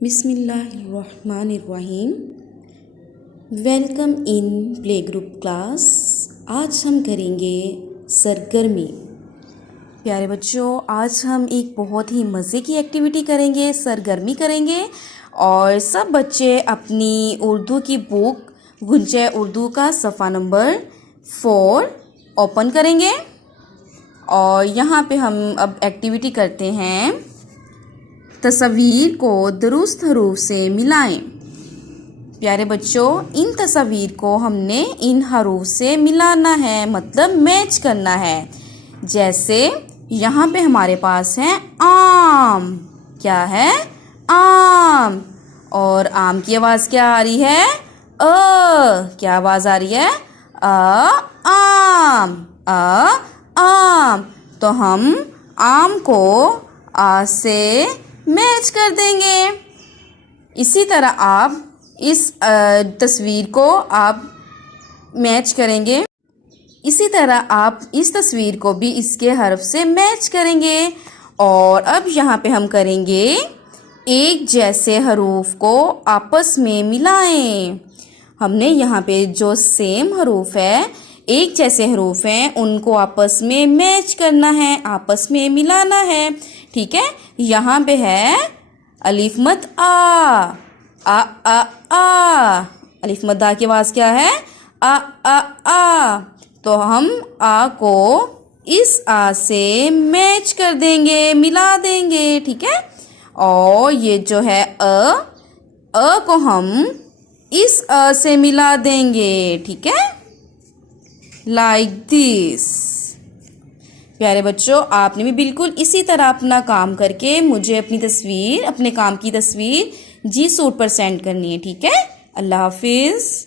बिस्मिल्लाहिर्रहमानिर्रहीम। Welcome in play group class. आज हम करेंगे सरगर्मी। प्यारे बच्चों, आज हम एक बहुत ही मज़े की एक्टिविटी करेंगे, सरगर्मी करेंगे। और सब बच्चे अपनी उर्दू की बुक गुंजे उर्दू का सफ़ा नंबर 4 ओपन करेंगे। और यहाँ पे हम अब एक्टिविटी करते हैं, तस्वीर को दुरुस्त हरूफ से मिलाएं। प्यारे बच्चों, इन तस्वीर को हमने इन हरूफ से मिलाना है, मतलब मैच करना है। जैसे यहाँ पे हमारे पास है आम। क्या है? आम। और आम की आवाज़ क्या आ रही है? क्या आवाज़ आ रही है? आम। आम। तो हम आम को आ से मैच कर देंगे। इसी तरह आप इस तस्वीर को आप मैच करेंगे। इसी तरह आप इस तस्वीर को भी इसके हर्फ से मैच करेंगे। और अब यहाँ पे हम करेंगे, एक जैसे हरूफ को आपस में मिलाएं। हमने यहाँ पे जो सेम हरूफ है, एक जैसे हरूफ हैं, उनको आपस में मैच करना है, आपस में मिलाना है। ठीक है? यहाँ पे है अलिफ मद आ। अलिफ मद आ की आवाज़ क्या है? आ। तो हम आ को इस आ से मैच कर देंगे, मिला देंगे। ठीक है? और ये जो है अ को हम इस अ से मिला देंगे। ठीक है? Like this. प्यारे बच्चों, आपने भी बिल्कुल इसी तरह अपना काम करके मुझे अपने काम की तस्वीर जी सूट पर सेंड करनी है। ठीक है? अल्लाह हाफिज़।